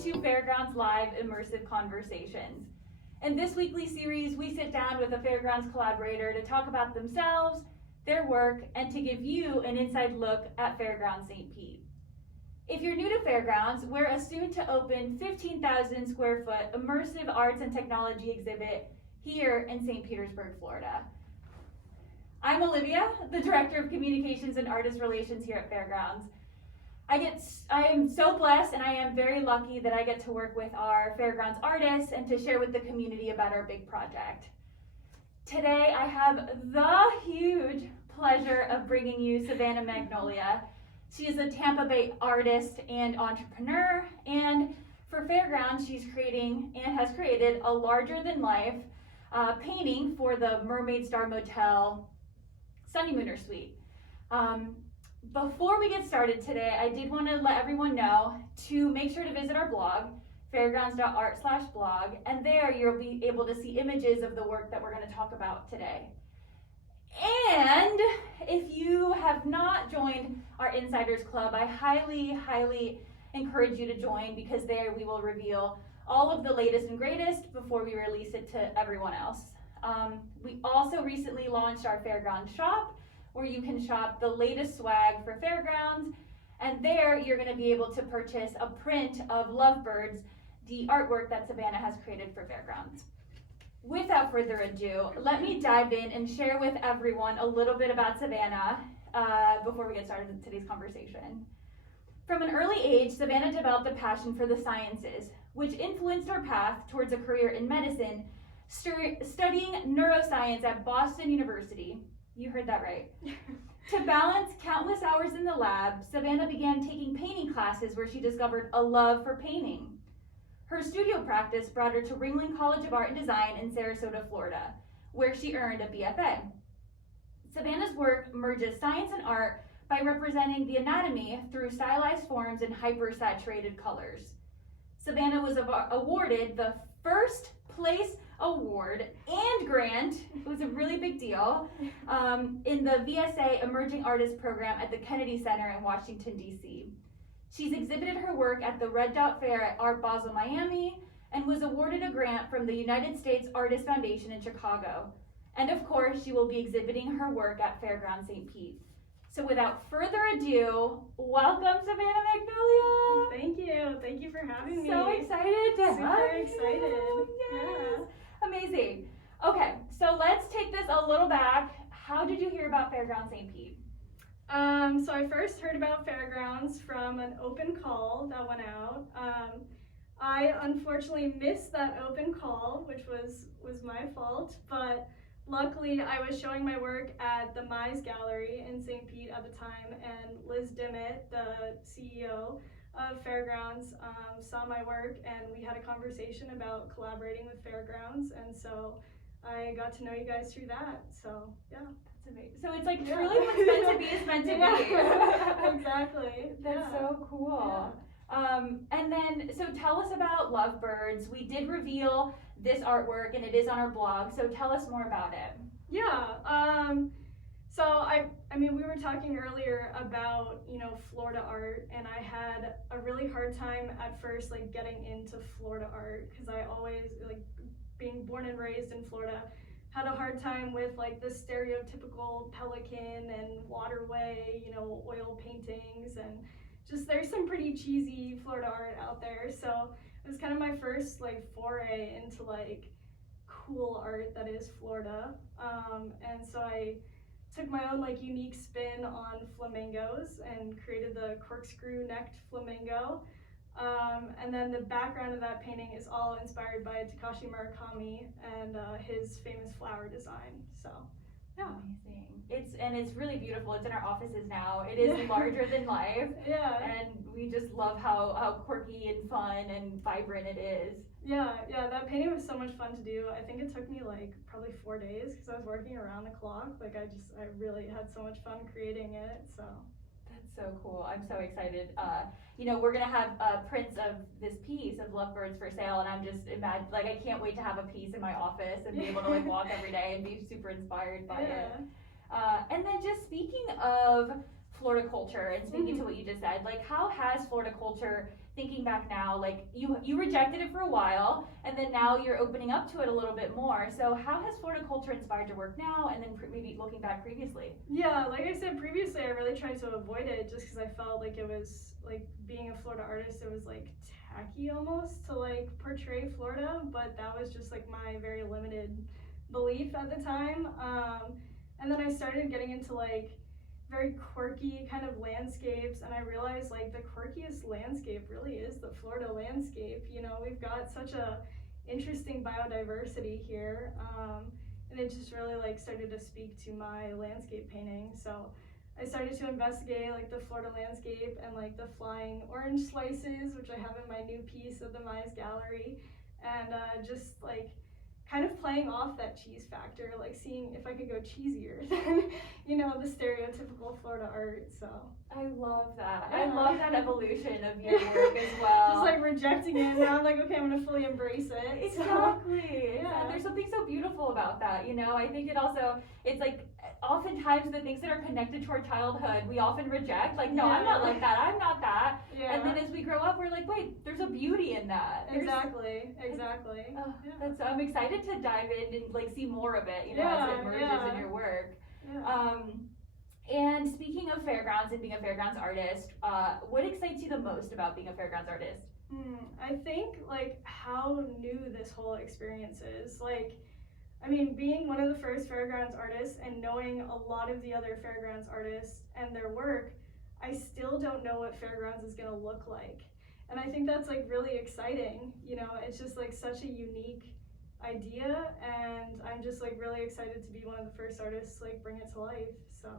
to Fairgrounds Live Immersive Conversations. In this weekly series, we sit down with a Fairgrounds collaborator to talk about themselves, their work, and to give you an inside look at Fairgrounds St. Pete. If you're new to Fairgrounds, we're a soon-to-open 15,000 square foot immersive arts and technology exhibit here in St. Petersburg, Florida. I'm Olivia, the Director of Communications and Artist Relations here at Fairgrounds. I am so blessed and I am very lucky that I get to work with our Fairgrounds artists and to share with the community about our big project. Today I have the huge pleasure of bringing you Savannah Magnolia. She is a Tampa Bay artist and entrepreneur, and for Fairgrounds she's creating and has created a larger-than-life painting for the Mermaid Star Motel Sunnymooner Suite. Before we get started today, I did want to let everyone know to make sure to visit our blog, fairgrounds.art/blog, and there you'll be able to see images of the work that we're going to talk about today. And if you have not joined our Insiders Club, I highly encourage you to join, because there we will reveal all of the latest and greatest before we release it to everyone else. We also recently launched our Fairgrounds shop, where you can shop the latest swag for Fairgrounds, and there you're going to be able to purchase a print of Lovebirds, the artwork that Savannah has created for Fairgrounds. Without further ado, let me dive in and share with everyone a little bit about Savannah before we get started with today's conversation. From an early age, Savannah developed a passion for the sciences, which influenced her path towards a career in medicine, studying neuroscience at Boston University. You heard that right. To balance countless hours in the lab, Savannah began taking painting classes where she discovered a love for painting. Her studio practice brought her to Ringling College of Art and Design in Sarasota, Florida, where she earned a BFA. Savannah's work merges science and art by representing the anatomy through stylized forms and hyper-saturated colors. Savannah was awarded the first place award and grant, it was a really big deal, in the VSA Emerging Artist Program at the Kennedy Center in Washington, D.C. She's exhibited her work at the Red Dot Fair at Art Basel, Miami, and was awarded a grant from the United States Artist Foundation in Chicago. And of course, she will be exhibiting her work at Fairgrounds St. Pete. So without further ado, welcome Savannah Magnolia. Thank you for having me. So excited to have you. Super excited. Yes. Amazing. Okay, so let's take this a little back. How did you hear about Fairgrounds St. Pete? So I first heard about Fairgrounds from an open call that went out. I unfortunately missed that open call, which was my fault, but luckily I was showing my work at the Mize Gallery in St. Pete at the time, and Liz Dimmitt, the CEO of Fairgrounds, saw my work, and we had a conversation about collaborating with Fairgrounds, and so I got to know you guys through that. So yeah, that's amazing. So it's like truly what's meant to be is meant to be. Exactly. That's so cool. Yeah. And then, so tell us about Lovebirds. We did reveal this artwork, and it is on our blog. So tell us more about it. Yeah. So I mean, we were talking earlier about, Florida art, and I had a really hard time at first, like, getting into Florida art, because I always, like, being born and raised in Florida, had a hard time with, like, the stereotypical pelican and waterway, oil paintings, and just there's some pretty cheesy Florida art out there. So it was kind of my first, like, foray into, like, cool art that is Florida. And so I took my own, like, unique spin on flamingos and created the corkscrew necked flamingo. And then the background of that painting is all inspired by Takashi Murakami and his famous flower design. So yeah. Amazing. It's really beautiful. It's in our offices now. It is larger than life. Yeah. And we just love how quirky and fun and vibrant it is. Yeah, that painting was so much fun to do. I think it took me like probably 4 days, because I was working around the clock. Like I really had so much fun creating it. So that's so cool. I'm so excited. We're gonna have prints of this piece of Lovebirds for sale, and I'm just I can't wait to have a piece in my office and be able to like walk every day and be super inspired by it. And then just speaking of Florida culture and speaking to what you just said, like how has Florida culture, thinking back now, like you rejected it for a while and then now you're opening up to it a little bit more. So how has Florida culture inspired your work now and then maybe looking back previously? Yeah, like I said previously, I really tried to avoid it just because I felt like it was like being a Florida artist, it was like tacky almost to like portray Florida, but that was just like my very limited belief at the time. And then I started getting into like very quirky kind of landscapes, and I realized like the quirkiest landscape really is the Florida landscape. You know, we've got such a interesting biodiversity here, and it just really like started to speak to my landscape painting. So I started to investigate like the Florida landscape and like the flying orange slices, which I have in my new piece of the Maya's gallery, and just like kind of playing off that cheese factor, like seeing if I could go cheesier than, you know, the stereotypical Florida art. So I love that. Yeah. I love that evolution of your work as well. just like rejecting it, now I'm like, okay, I'm gonna fully embrace it. Exactly. Yeah. There's something so beautiful about that, you know. I think it's like oftentimes the things that are connected to our childhood we often reject, like, no, I'm not like that, I'm not that. Yeah. And then as we grow up we're like, wait, there's a beauty in that. Exactly. Oh, Yeah. I'm excited to dive in and like see more of it, you know, as it emerges in your work. Yeah. And speaking of Fairgrounds and being a Fairgrounds artist, what excites you the most about being a Fairgrounds artist? I think like how new this whole experience is. Like, I mean, being one of the first Fairgrounds artists and knowing a lot of the other Fairgrounds artists and their work, I still don't know what Fairgrounds is gonna look like. And I think that's like really exciting. You know, it's just like such a unique idea, and I'm just like really excited to be one of the first artists to like bring it to life. So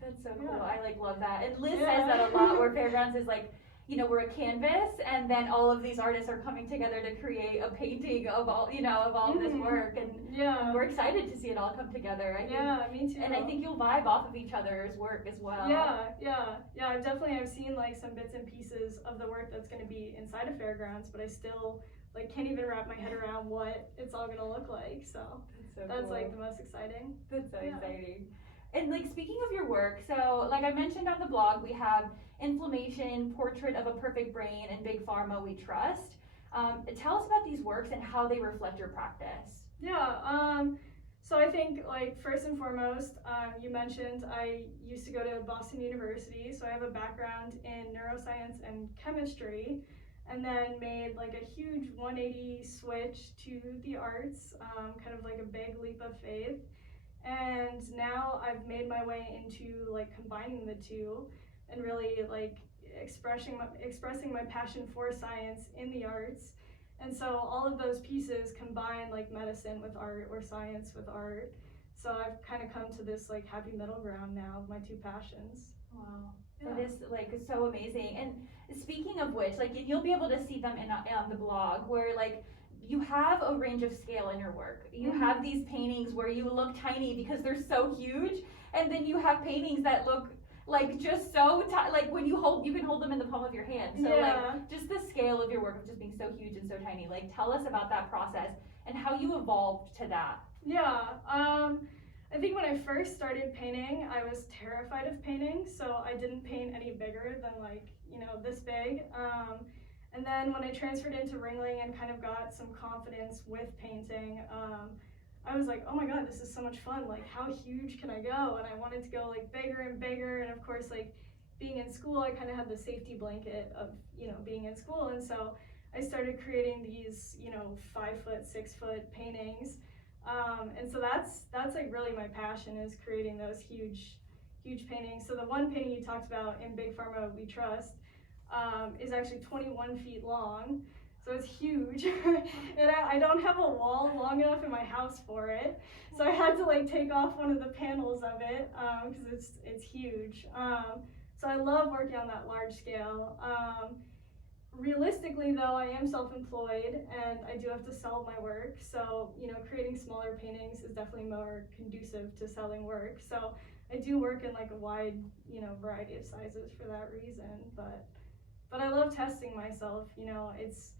That's so cool. Yeah. I like love that. And Liz Yeah. says that a lot, where Fairgrounds is like, you know, we're a canvas, and then all of these artists are coming together to create a painting of all, you know, of all of this work, and yeah, we're excited to see it all come together. I think, yeah, me too. and I think you'll vibe off of each other's work as well. Yeah. I've seen like some bits and pieces of the work that's going to be inside of Fairgrounds, but I still like can't even wrap my head around what it's all going to look like. So that's cool. like the most exciting. That's so exciting. And like speaking of your work, so like I mentioned on the blog, we have Inflammation, Portrait of a Perfect Brain, and Big Pharma We Trust. Tell us about these works and how they reflect your practice. Yeah. So I think like first and foremost, you mentioned I used to go to Boston University, so I have a background in neuroscience and chemistry, and then made like a huge 180 switch to the arts, kind of like a big leap of faith. And now I've made my way into like combining the two and really like expressing my passion for science in the arts. And so all of those pieces combine like medicine with art or science with art. So I've kind of come to this like happy middle ground now of my two passions. Wow. Yeah. That is like so amazing. And speaking of which, like you'll be able to see them on the blog, where like you have a range of scale in your work. You have these paintings where you look tiny because they're so huge, and then you have paintings that look like just so like when you can hold them in the palm of your hand. So like just the scale of your work of just being so huge and so tiny. Like tell us about that process and how you evolved to that. Yeah. I think when I first started painting, I was terrified of painting, so I didn't paint any bigger than like, you know, this big. And then when I transferred into ringling and kind of got some confidence with painting, I was like, oh my god, this is so much fun. Like, how huge can I go? And I wanted to go like bigger and bigger. And of course, like being in school, I kind of had the safety blanket of, you know, being in school. And so I started creating these, you know, 5 foot, 6 foot paintings. And so that's like really my passion, is creating those huge paintings. So the one painting you talked about in Big Pharma We Trust is actually 21 feet long, so it's huge. And I don't have a wall long enough in my house for it, so I had to like take off one of the panels of it because it's huge. So I love working on that large scale. Realistically though, I am self-employed and I do have to sell my work, so you know, creating smaller paintings is definitely more conducive to selling work. So I do work in like a wide, you know, variety of sizes for that reason, but I love testing myself. You know, it's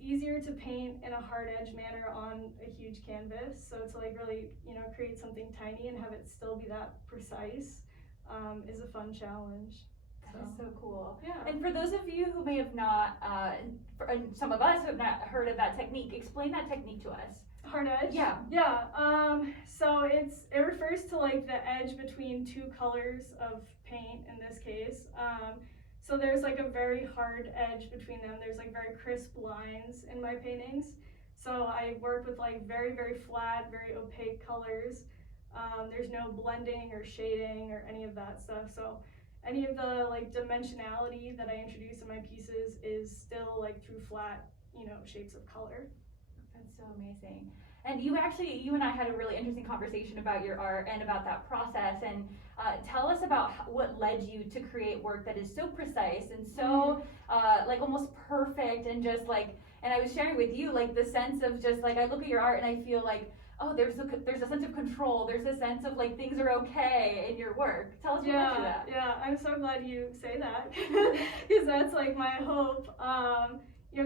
easier to paint in a hard edge manner on a huge canvas, so to like really, you know, create something tiny and have it still be that precise is a fun challenge. That is so cool. Yeah. And for those of you who may have not, and some of us who have not heard of that technique, explain that technique to us. Hard edge? Yeah. Yeah. So it refers to like the edge between two colors of paint in this case. So there's like a very hard edge between them. There's like very crisp lines in my paintings. So I work with like very, very flat, very opaque colors. There's no blending or shading or any of that stuff. So any of the like dimensionality that I introduce in my pieces is still like through flat, shapes of color. That's so amazing. And you and I had a really interesting conversation about your art and about that process. And tell us about what led you to create work that is so precise and so like almost perfect, and just like, and I was sharing with you like the sense of just like, I look at your art and I feel like, oh, there's a sense of control. There's a sense of like things are okay in your work. Tell us what led to that. Yeah, I'm so glad you say that because that's like my hope.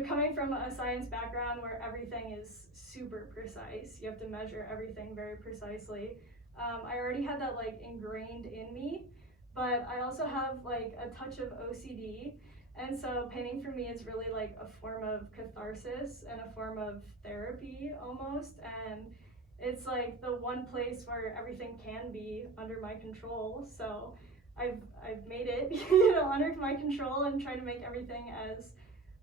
Coming from a science background where everything is super precise, you have to measure everything very precisely. I already had that like ingrained in me, but I also have like a touch of OCD. And so painting for me is really like a form of catharsis and a form of therapy almost. And it's like the one place where everything can be under my control. So I've made it, under my control and try to make everything as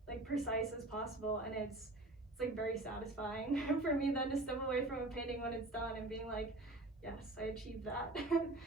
like precise as possible. And it's like very satisfying for me then to step away from a painting when it's done and being like, yes, I achieved that.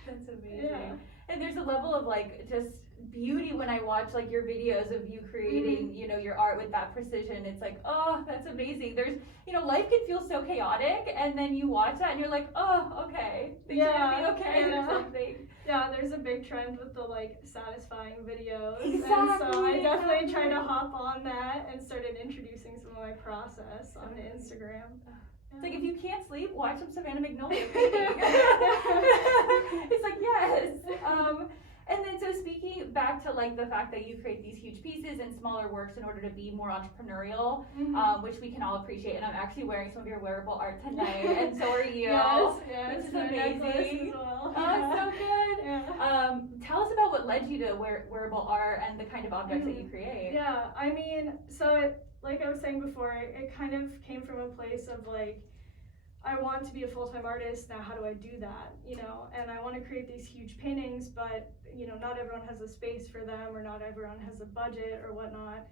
That's amazing. Yeah. And there's a level of like just beauty when I watch like your videos of you creating, your art with that precision. It's like, oh, that's amazing. There's, life can feel so chaotic, and then you watch that and you're like, oh, okay, things are gonna be okay or something. Yeah, there's a big trend with the like satisfying videos. Exactly. And so I definitely tried to hop on that and started introducing some of my process on Instagram. It's like, if you can't sleep, watch some Savannah Magnolia painting. It's like, yes. And then so speaking back to like the fact that you create these huge pieces and smaller works in order to be more entrepreneurial, which we can all appreciate. And I'm actually wearing some of your wearable art tonight, and so are you. Yes, which is amazing. As well. Oh, so good. Yeah. Tell us about what led you to wearable art and the kind of objects that you create. Yeah, I mean, so like I was saying before, it kind of came from a place of like, I want to be a full-time artist, now how do I do that, and I want to create these huge paintings, but, not everyone has a space for them, or not everyone has a budget or whatnot,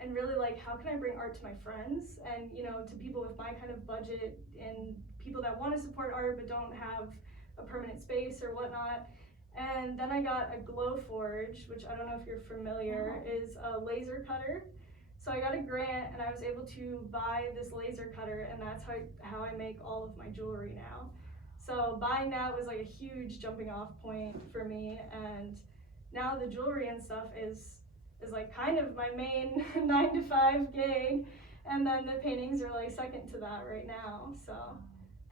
and really like, how can I bring art to my friends, and, to people with my kind of budget, and people that want to support art but don't have a permanent space or whatnot. And then I got a Glow Forge, which I don't know if you're familiar, is a laser cutter. So I got a grant and I was able to buy this laser cutter, and that's how I make all of my jewelry now. So buying that was like a huge jumping off point for me, and now the jewelry and stuff is like kind of my main 9-to-5 gig, and then the paintings are like second to that right now. So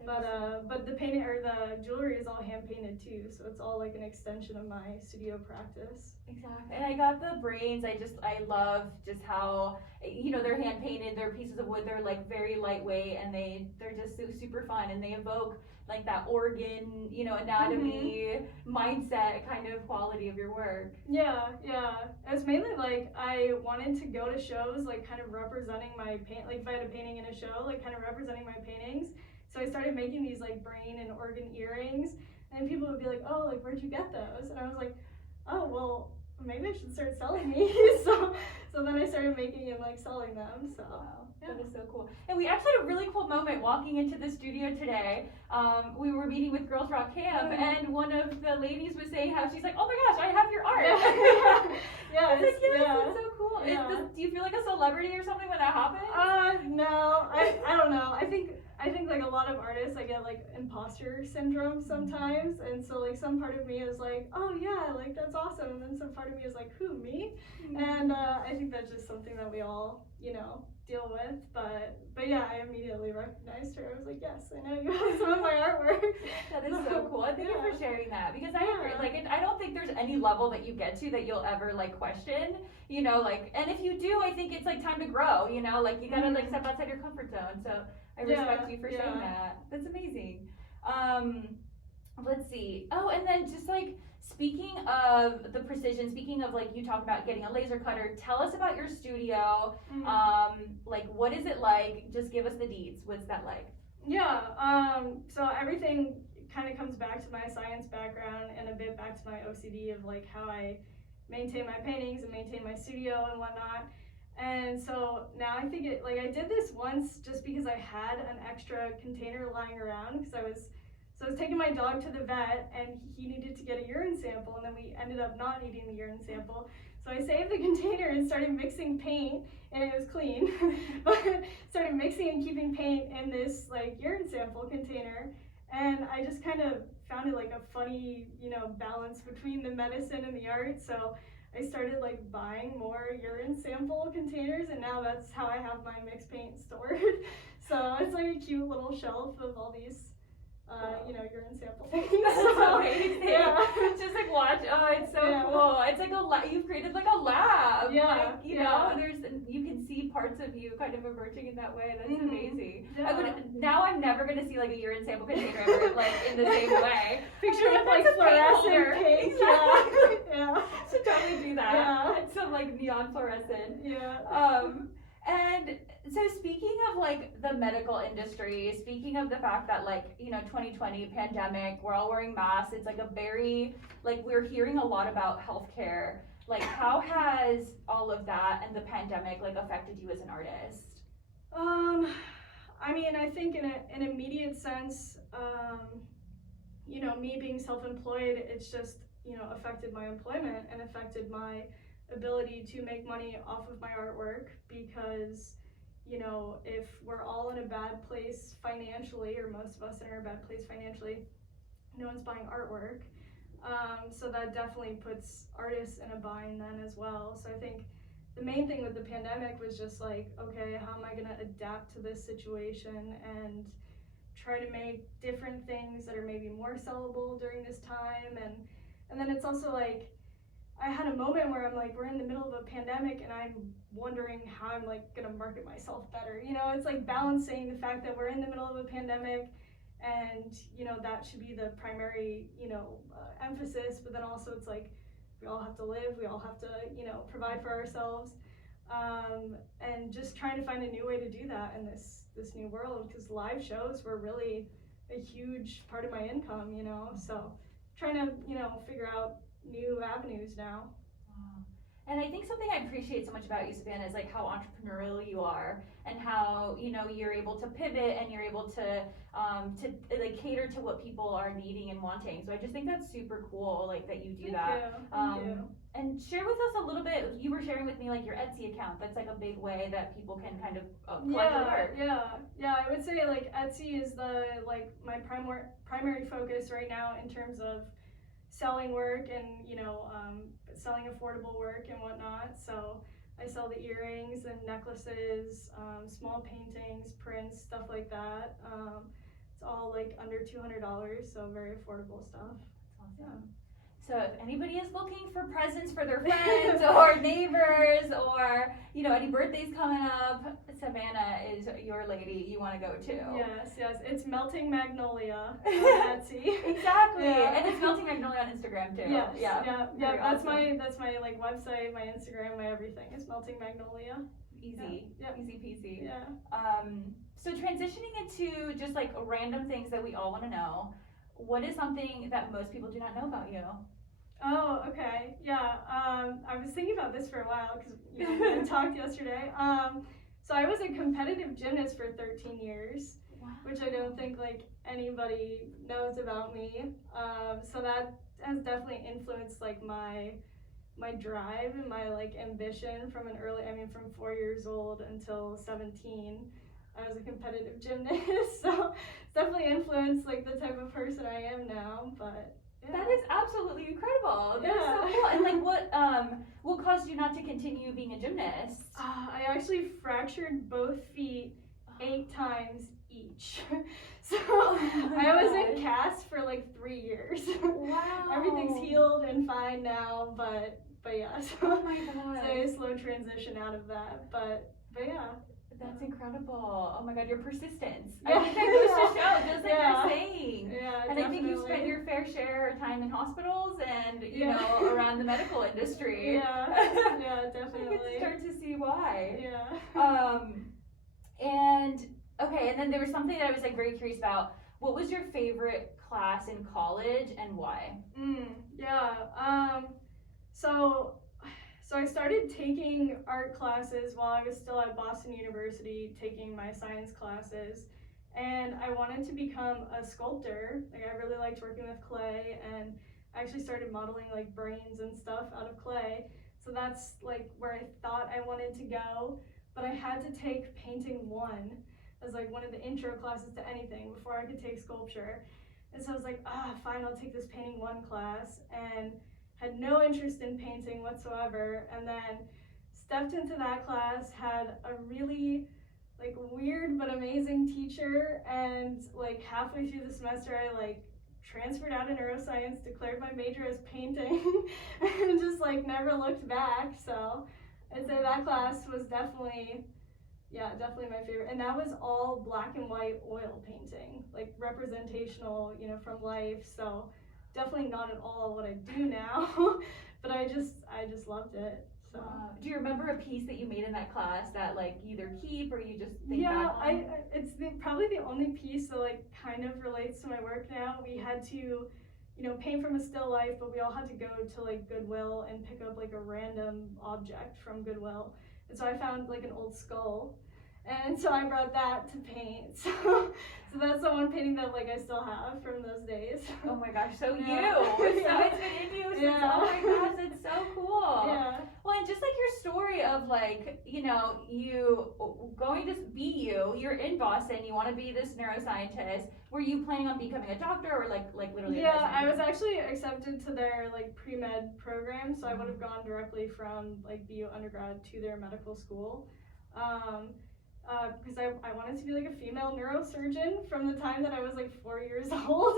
but the painting or the jewelry is all hand painted too, so it's all like an extension of my studio practice. Exactly. And I got the brains. I love just how, they're hand painted, they're pieces of wood, they're like very lightweight, and they're just so super fun, and they evoke like that organ, anatomy, mindset kind of quality of your work. Yeah. It's mainly like I wanted to go to shows like kind of representing my paint, like if I had a painting in a show, like kind of representing my paintings. So I started making these like brain and organ earrings, and people would be like, oh, like where'd you get those? And I was like, oh, well, maybe I should start selling these. so then I started making and like selling them. So wow, yeah. That is so cool. And we actually had a really cool moment walking into the studio today. We were meeting with Girls Rock Camp, and one of the ladies was saying how she's like, oh my gosh, I have your art. Yeah, it's so cool. Yeah. Do you feel like a celebrity or something when that happens? No, I don't know. I think like a lot of artists, I get like imposter syndrome sometimes, and so like some part of me is like, oh yeah, like that's awesome, and then some part of me is like, who, me? And I think that's just something that we all, deal with, but yeah, I immediately recognized her. I was like, yes, I know you have some of my artwork. That is so cool. Thank you for sharing that, because I agree. Like, I don't think there's any level that you get to that you'll ever like question, and if you do, I think it's like time to grow, like you gotta like step outside your comfort zone. So I respect you for saying that. That's amazing. let's see. Oh, and then just like speaking of the precision, speaking of like you talk about getting a laser cutter, tell us about your studio. Like what is it like? Just give us the deets. What's that like? Yeah, so everything kind of comes back to my science background and a bit back to my OCD of like how I maintain my paintings and maintain my studio and whatnot. And so now I think I did this once just because I had an extra container lying around because I was taking my dog to the vet and he needed to get a urine sample, and then we ended up not needing the urine sample. So I saved the container and started mixing paint, and it was clean, but started mixing and keeping paint in this like urine sample container. And I just kind of found it like a funny, balance between the medicine and the art. So I started like buying more urine sample containers, and now that's how I have my mixed paint stored. So it's like a cute little shelf of all these urine sample things. That's amazing. Yeah. Just like watch. Oh, it's so cool. It's like you've created like a lab. Yeah. Like, you know, you can see parts of you kind of emerging in that way. That's amazing. Yeah. Now I'm never gonna see like a urine sample container ever like in the same way. Picture with like fluorescent pink. Exactly. Yeah. Should totally do that. Yeah. Some like neon fluorescent. Yeah. And so speaking of like the medical industry, speaking of the fact that like, 2020 pandemic, we're all wearing masks. It's like a very, like we're hearing a lot about healthcare. Like how has all of that and the pandemic like affected you as an artist? I mean, I think in an immediate sense, me being self-employed, it's just, affected my employment and affected my ability to make money off of my artwork because, if we're all in a bad place financially, or most of us are in a bad place financially, no one's buying artwork. So that definitely puts artists in a bind then as well. So I think the main thing with the pandemic was just like, okay, how am I gonna adapt to this situation and try to make different things that are maybe more sellable during this time. And then it's also like, I had a moment where I'm like, we're in the middle of a pandemic and I'm wondering how I'm like gonna market myself better. It's like balancing the fact that we're in the middle of a pandemic and, that should be the primary, emphasis, but then also it's like, we all have to live, we all have to, provide for ourselves. And just trying to find a new way to do that in this new world, because live shows were really a huge part of my income, so trying to, figure out new avenues now. And I think something I appreciate so much about you, Savannah, is like how entrepreneurial you are, and how you're able to pivot and you're able to like cater to what people are needing and wanting. So I just think that's super cool, like that you do that. Thank you. And share with us a little bit. You were sharing with me like your Etsy account. That's like a big way that people can kind of collect your work. Yeah. I would say like Etsy is my primary focus right now in terms of selling work and selling affordable work and whatnot. So I sell the earrings and necklaces, small paintings, prints, stuff like that. It's all like under $200, so very affordable stuff. Awesome. Yeah. So if anybody is looking for presents for their friends or neighbors or, any birthdays coming up, Savannah is your lady you want to go to. Yes. It's Melting Magnolia on Etsy. Exactly. Yeah. And it's Melting Magnolia on Instagram too. Yes. Yeah. That's awesome. my like website, my Instagram, my everything. It's Melting Magnolia. Easy. Yeah. Easy peasy. Yeah. So transitioning into just like random things that we all want to know. What is something that most people do not know about you? Oh, okay. Yeah. I was thinking about this for a while because we talked yesterday. So I was a competitive gymnast for 13 years, wow. Which I don't think like anybody knows about me. So that has definitely influenced like my drive and my like ambition from from 4 years old until 17. I was a competitive gymnast, so it's definitely influenced like the type of person I am now. But yeah. That is absolutely incredible. That is so cool. And like, what caused you not to continue being a gymnast? I actually fractured both feet 8 times each. So I was in cast for like 3 years. Wow. Everything's healed and fine now, but yeah. So oh my God. it's a slow transition out of that, but yeah. That's incredible. Oh my God, your persistence. Yeah. I think that goes to show, just like Yeah. you're saying. Yeah, And definitely. I think you've spent your fair share of time in hospitals and, you Yeah. know, around the medical industry. Yeah, yeah, I definitely. can start to see why. Yeah. And okay, and then there was something that I was like very curious about. What was your favorite class in college and why? Yeah. So I started taking art classes while I was still at Boston University, taking my science classes, and I wanted to become a sculptor. Like, I really liked working with clay, and I actually started modeling like brains and stuff out of clay. So that's like where I thought I wanted to go, but I had to take painting 1 as like one of the intro classes to anything before I could take sculpture. And so I was like, fine, I'll take this painting 1 class, and had no interest in painting whatsoever, and then stepped into that class, had a really like weird but amazing teacher, and like halfway through the semester I like transferred out of neuroscience, declared my major as painting, and just like never looked back. So I'd say that class was definitely my favorite. And that was all black and white oil painting, like representational, you know, from life. So definitely not at all what I do now, but I just loved it. So Do you remember a piece that you made in that class that like you either keep or you just think back on? It's probably the only piece that like kind of relates to my work now. We had to, you know, paint from a still life, but we all had to go to like Goodwill and pick up like a random object from Goodwill. And so I found like an old skull, and so I brought that to paint. So that's the one painting that like I still have from those days. Oh my gosh, so Yeah. So Yeah. it's been in you since, Yeah. oh my gosh, that's so cool. Yeah. Well, and just like your story of like, you know, you going to be you're in Boston, you want to be this neuroscientist. Were you planning on becoming a doctor or like literally? Yeah, I was actually accepted to their like pre-med program, so I would have gone directly from like BU undergrad to their medical school. Because I wanted to be like a female neurosurgeon from the time that I was like 4 years old,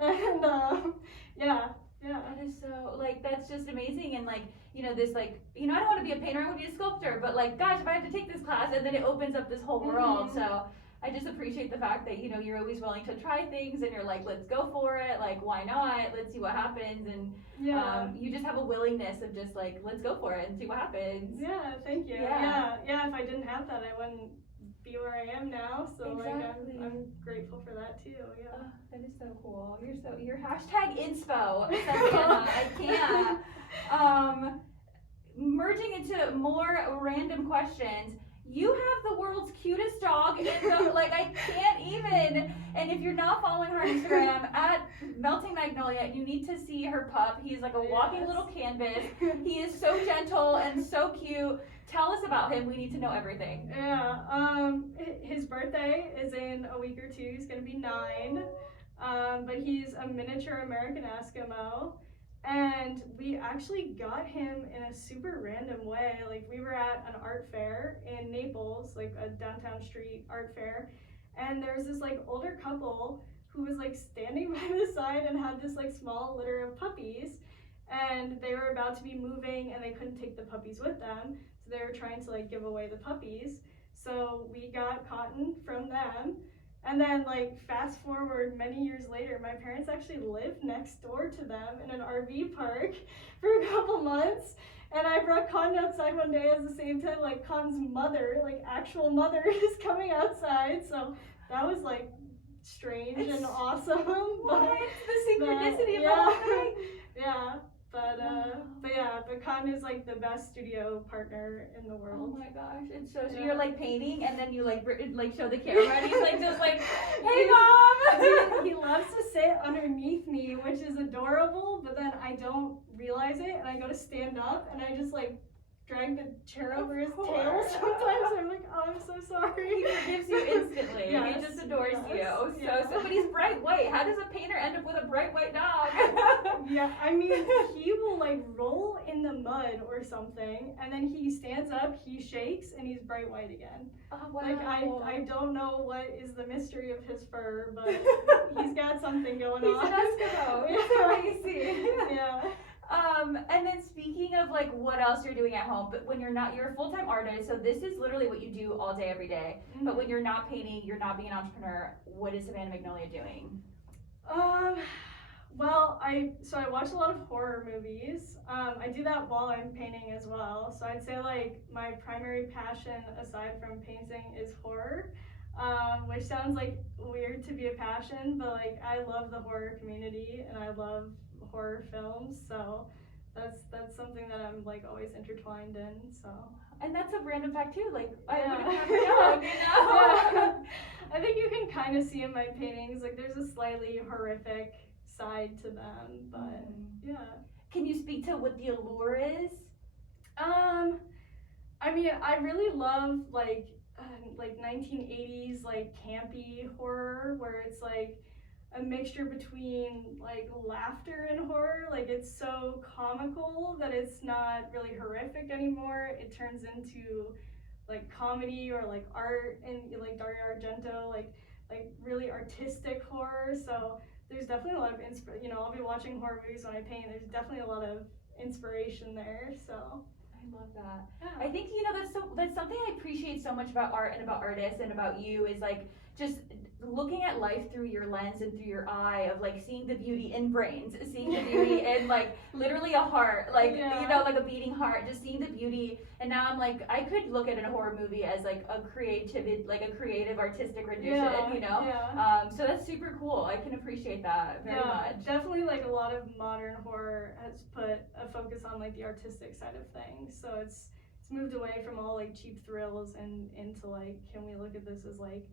and yeah. That is so, like, that's just amazing. And like, you know, this like, you know, I don't want to be a painter, I want to be a sculptor, but like, gosh, if I have to take this class, and then it opens up this whole world. Mhm. So I just appreciate the fact that, you know, you're always willing to try things and you're like, let's go for it, like, why not, let's see what happens. And you just have a willingness of just like, let's go for it and see what happens. Yeah, thank you. Yeah. Yeah, if I didn't have that, I wouldn't be where I am now, so Exactly. like I'm grateful for that too. Yeah. Oh, that is so cool. You're hashtag inspo, Savannah. I can't. Merging into more random questions. You have the world's cutest dog in the, like, I can't even. And if you're not following her on Instagram at Melting Magnolia, you need to see her pup. He's like a walking little canvas. He is so gentle and so cute. Tell us about him. We need to know everything. Yeah. His birthday is in a week or 2. He's gonna be 9. But he's a miniature American Eskimo. And we actually got him in a super random way. Like, we were at an art fair in Naples, like a downtown street art fair, and there was this like older couple who was like standing by the side and had this like small litter of puppies, and they were about to be moving and they couldn't take the puppies with them, so they were trying to like give away the puppies. So we got cotton from them. And then, like, fast forward many years later, my parents actually lived next door to them in an RV park for a couple months. And I brought Cotton outside one day at the same time, like, Cotton's mother, like, actual mother, is coming outside. So that was, like, strange and awesome. What? The synchronicity of the whole thing? Yeah. But Cotton is like the best studio partner in the world. Oh my gosh, it's so you're like painting and then you like show the camera and he's like just like, hey mom. He loves to sit underneath me, which is adorable, but then I don't realize it and I go to stand up and I just like drag the chair over his tail sometimes. I'm like, oh, I'm so sorry. He forgives you instantly. Yes, he just adores you. yeah. So, but he's bright white. How does a painter end up with a bright white dog? Yeah, I mean, he will like roll in the mud or something, and then he stands up, he shakes, and he's bright white again. Oh, wow. Like, I don't know what is the mystery of his fur, but he's got something going on. He's an Eskimo. It's amazing. Yeah. And then speaking of like what else you're doing at home, but when you're a full-time artist, so this is literally what you do all day, every day. Mm-hmm. But when you're not painting, you're not being an entrepreneur, what is Savannah Magnolia doing? Well, I watch a lot of horror movies. I do that while I'm painting as well. So I'd say like my primary passion aside from painting is horror, which sounds like weird to be a passion, but like I love the horror community and I love horror films. So that's something that I'm like always intertwined in. So. And that's a random fact too. Like I Yeah. would have never known, Yeah. I think you can kind of see in my paintings like there's a slightly horrific side to them, but yeah. Can you speak to what the allure is? I mean, I really love like 1980s like campy horror where it's like a mixture between like laughter and horror. Like it's so comical that it's not really horrific anymore. It turns into like comedy or like art and like Dario Argento, like really artistic horror. So there's definitely a lot of I'll be watching horror movies when I paint. There's definitely a lot of inspiration there. So I love that. yeah. I think that's something I appreciate so much about art and about artists and about you is like just looking at life through your lens and through your eye of like seeing the beauty in brains, seeing the beauty in like literally a heart, like like a beating heart, just seeing the beauty. And now I'm like, I could look at a horror movie as like a creative artistic rendition, so that's super cool. I can appreciate that very much. Definitely like a lot of modern horror has put a focus on like the artistic side of things. So it's moved away from all like cheap thrills and into like, can we look at this as like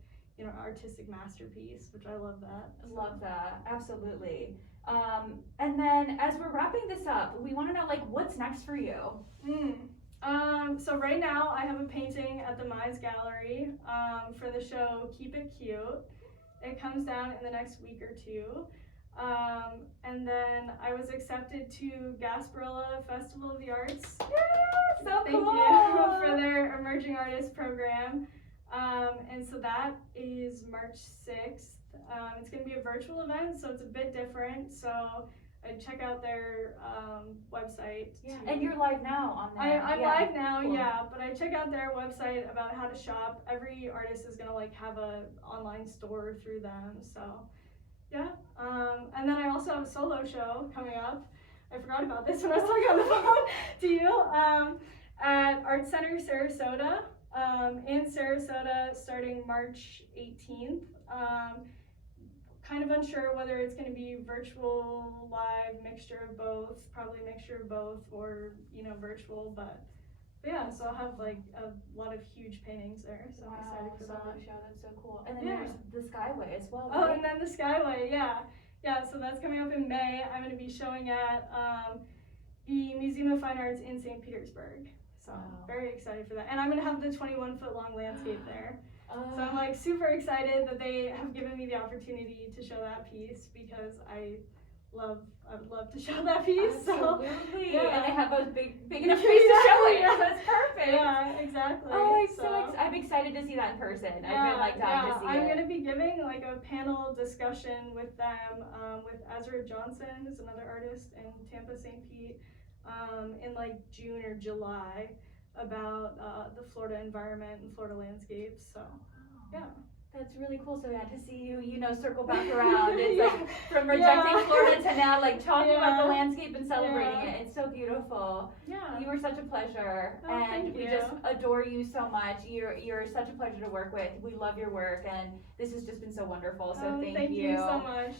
artistic masterpiece, which I love that. So. Love that, absolutely. And then as we're wrapping this up, we want to know like what's next for you. So right now I have a painting at the Mize Gallery for the show Keep It Cute. It comes down in the next week or two. And then I was accepted to Gasparilla Festival of the Arts. Yeah, so Thank cool. you for their Emerging Artist program. And so that is March 6th. It's going to be a virtual event, so it's a bit different. So I'd check out their website. Yeah, and you're live now on there. I'm live now, cool. Yeah, but I check out their website about how to shop. Every artist is going to like have a online store through them. So yeah, and then I also have a solo show coming up. I forgot about this when I was talking on the phone to you. At Art Center Sarasota. In Sarasota starting March 18th. Kind of unsure whether it's going to be virtual, live, mixture of both, probably mixture of both, or virtual, but yeah, so I'll have like a lot of huge paintings there, so I'm excited for that. Show, that's so cool. And then there's the Skyway as well, right? Oh, and then the Skyway, yeah, so that's coming up in May. I'm going to be showing at the Museum of Fine Arts in St. Petersburg. So very excited for that. And I'm going to have the 21-foot long landscape there. So I'm like super excited that they have given me the opportunity to show that piece because I would love to show that piece. Absolutely. So, and they have a big enough space to show it. Yeah. That's perfect. Yeah, exactly. Oh, I'm excited to see that in person. I've been like dying to see I'm it. going to be giving like a panel discussion with them, with Azra Johnson, who's another artist in Tampa, St. Pete, in like June or July about the Florida environment and Florida landscapes. So, yeah. That's really cool. So to see you, circle back around. It's like from rejecting Florida to now like talking about the landscape and celebrating it. It's so beautiful. Yeah. You were such a pleasure. Oh, and we just adore you so much. You're such a pleasure to work with. We love your work and this has just been so wonderful. So thank you so much.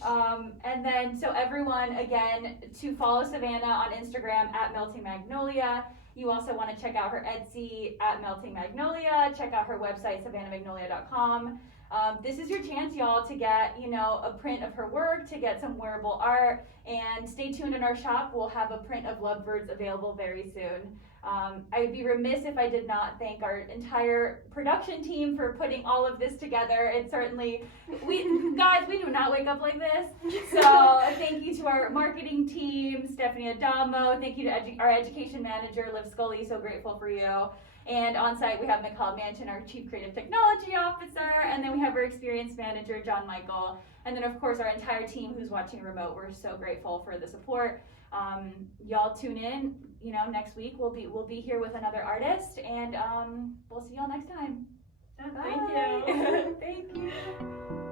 And then so everyone again to follow Savannah on Instagram at Melting Magnolia. You also want to check out her Etsy at Melting Magnolia. Check out her website, savannahmagnolia.com. This is your chance, y'all, to get, a print of her work, to get some wearable art, and stay tuned in our shop. We'll have a print of Lovebirds available very soon. I would be remiss if I did not thank our entire production team for putting all of this together. And certainly, we do not wake up like this. So thank you to our marketing team, Stephanie Adamo. Thank you to our education manager, Liv Scully. So grateful for you. And on site, we have Nicole Manchin, our Chief Creative Technology Officer. And then we have our Experience Manager, John Michael. And then, of course, our entire team who's watching remote. We're so grateful for the support. Y'all tune in, next week we'll be here with another artist, and we'll see y'all next time. Yeah, thank you. Thank you.